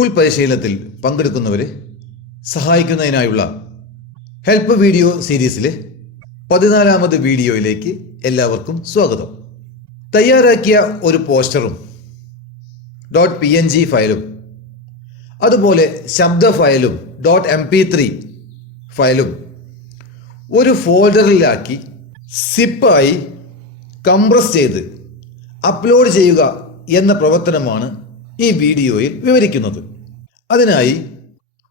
School പരിശീലനത്തിൽ പങ്കെടുക്കുന്നവരെ സഹായിക്കുന്നതിനായുള്ള help video സീരീസിലെ 14ാമത് വീഡിയോയിലേക്ക് എല്ലാവർക്കും സ്വാഗതം. തയ്യാറാക്കിയ ഒരു പോസ്റ്ററും .png ഫയലും അതുപോലെ ശബ്ദ ഫയലും .mp3 ഫയലും ഒരു ഫോൾഡറിലാക്കി സിപ്പായി കംപ്രസ് ചെയ്ത് അപ്ലോഡ് ചെയ്യുക എന്ന പ്രവർത്തനമാണ് ഈ വീഡിയോയിൽ വിവരിക്കുന്നത്. അതിനായി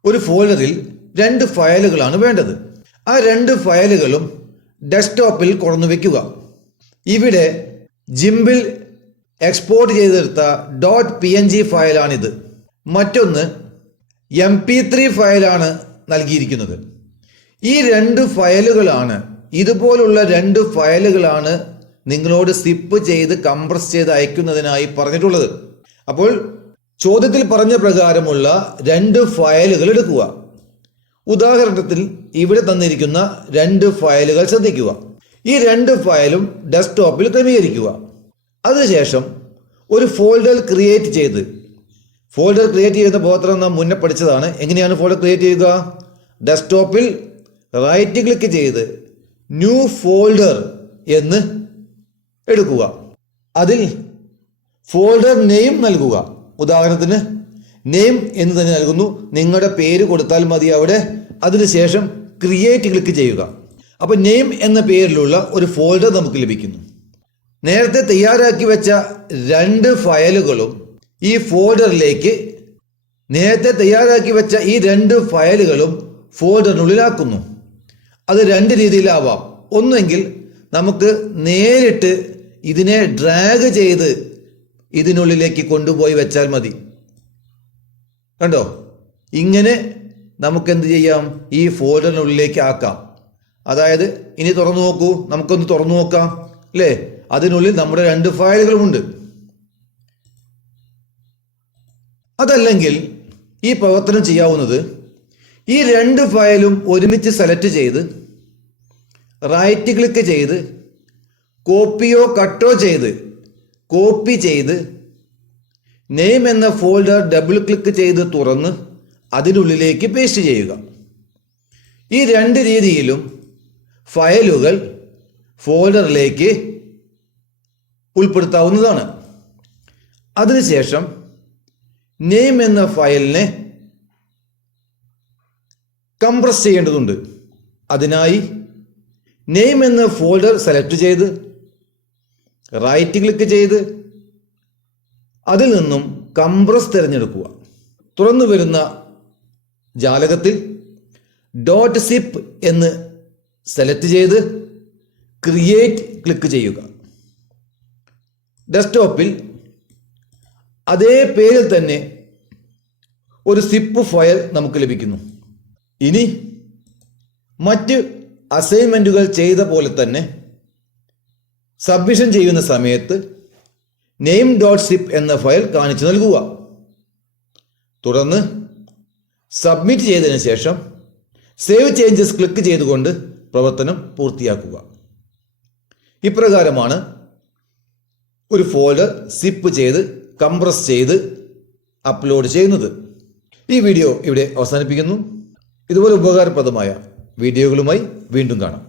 ഒരു ഫോൾഡറിൽ 2 ഫയലുകളാണ് വേണ്ടത്. ആ 2 ഫയലുകളും ഡെസ്ക്ടോപ്പിൽ കൊണ്ടുവന്ന് വയ്ക്കുക. ഇവിടെ ജിംബിൽ എക്സ്പോർട്ട് ചെയ്തെടുത്ത .png ഫയലാണിത്. മറ്റൊന്ന് mp3 ഫയലാണ് നൽകിയിരിക്കുന്നത്. ഈ 2 ഫയലുകളാണ്, ഇതുപോലുള്ള 2 ഫയലുകളാണ് നിങ്ങളോട് സിപ്പ് ചെയ്ത് കംപ്രസ് ചെയ്ത് അയക്കുന്നതിനായി പറഞ്ഞിട്ടുള്ളത്. അപ്പോൾ ചോദ്യത്തിൽ പറഞ്ഞ പ്രകാരമുള്ള 2 ഫയലുകൾ എടുക്കുക. ഉദാഹരണത്തിൽ ഇവിടെ തന്നിരിക്കുന്ന 2 ഫയലുകൾ ശ്രദ്ധിക്കുക. ഈ 2 ഫയലും ഡെസ്ക്ടോപ്പിൽ ക്രമീകരിക്കുക. അതിനുശേഷം ഒരു ഫോൾഡർ ക്രിയേറ്റ് ചെയ്ത്, ഫോൾഡർ ക്രിയേറ്റ് ചെയ്യുന്ന പ്രവർത്തനം നാം മുന്നേ പഠിച്ചതാണ്. എങ്ങനെയാണ് ഫോൾഡർ ക്രിയേറ്റ് ചെയ്യുക? ഡെസ്ക്ടോപ്പിൽ റൈറ്റ് ക്ലിക്ക് ചെയ്ത് ന്യൂ ഫോൾഡർ എന്ന് എടുക്കുക. അതിൽ ഫോൾഡർ നെയിം നൽകുക. ഉദാഹരണത്തിന് നെയിം എന്ന് തന്നെ നൽകുന്നു. നിങ്ങളുടെ പേര് കൊടുത്താൽ മതി അവിടെ. അതിനുശേഷം ക്രിയേറ്റ് ക്ലിക്ക് ചെയ്യുക. അപ്പോൾ നെയിം എന്ന പേരിലുള്ള ഒരു ഫോൾഡർ നമുക്ക് ലഭിക്കുന്നു. നേരത്തെ തയ്യാറാക്കി വെച്ച 2 ഫയലുകളും ഈ ഫോൾഡറിലേക്ക്, നേരത്തെ തയ്യാറാക്കി വെച്ച ഈ 2 ഫയലുകളും ഫോൾഡറിനുള്ളിലാക്കുന്നു. അത് 2 രീതിയിലാവാം. ഒന്നെങ്കിൽ നമുക്ക് നേരിട്ട് ഇതിനെ ഡ്രാഗ് ചെയ്ത് ഇതിനുള്ളിലേക്ക് കൊണ്ടുപോയി വെച്ചാൽ മതി. കണ്ടോ? ഇങ്ങനെ നമുക്ക് എന്ത് ചെയ്യാം? ഈ ഫോൾഡറിനുള്ളിലേക്ക് ആക്കാം. അതായത് ഇനി തുറന്നു നോക്കൂ, നമുക്കൊന്ന് തുറന്നു നോക്കാം അല്ലേ? അതിനുള്ളിൽ നമ്മുടെ 2 ഫയലുകളുമുണ്ട്. അതല്ലെങ്കിൽ ഈ പ്രവർത്തനം ചെയ്യാവുന്നത്, ഈ 2 ഫയലും ഒരുമിച്ച് സെലക്ട് ചെയ്ത് റൈറ്റ് ക്ലിക്ക് ചെയ്ത് കോപ്പിയോ കട്ടോ ചെയ്ത് കോപ്പി ചെയ്ത് നെയിം എന്ന ഫോൾഡർ ഡബിൾ ക്ലിക്ക് ചെയ്ത് തുറന്ന് അതിനുള്ളിലേക്ക് പേസ്റ്റ് ചെയ്യുക. ഈ 2 രീതിയിലും ഫയലുകൾ ഫോൾഡറിലേക്ക് ഉൾപ്പെടുത്താവുന്നതാണ്. അതിനുശേഷം നെയിം എന്ന ഫയലിനെ കംപ്രസ് ചെയ്യേണ്ടതുണ്ട്. അതിനായി നെയിം എന്ന ഫോൾഡർ സെലക്ട് ചെയ്ത് റൈറ്റ് ക്ലിക്ക് ചെയ്ത് അതിൽ നിന്നും കംപ്രസ് തിരഞ്ഞെടുക്കുക. തുറന്നു വരുന്ന ജാലകത്തിൽ .zip എന്ന് സെലക്ട് ചെയ്ത് ക്രിയേറ്റ് ക്ലിക്ക് ചെയ്യുക. ഡെസ്ക്ടോപ്പിൽ അതേ പേരിൽ തന്നെ ഒരു സിപ്പ് ഫയൽ നമുക്ക് ലഭിക്കുന്നു. ഇനി മറ്റ് അസൈൻമെൻറ്റുകൾ ചെയ്ത പോലെ തന്നെ സബ്മിഷൻ ചെയ്യുന്ന സമയത്ത് name.zip എന്ന ഫയൽ കാണിച്ചു നൽകുക. തുടർന്ന് സബ്മിറ്റ് ചെയ്തതിന് ശേഷം സേവ് ചേഞ്ചസ് ക്ലിക്ക് ചെയ്തുകൊണ്ട് പ്രവർത്തനം പൂർത്തിയാക്കുക. ഇപ്രകാരമാണ് ഒരു ഫോൾഡർ സിപ്പ് ചെയ്ത് കംപ്രസ് ചെയ്ത് അപ്ലോഡ് ചെയ്യുന്നത്. ഈ വീഡിയോ ഇവിടെ അവസാനിപ്പിക്കുന്നു. ഇതുപോലെ ഉപകാരപ്രദമായ വീഡിയോകളുമായി വീണ്ടും കാണാം.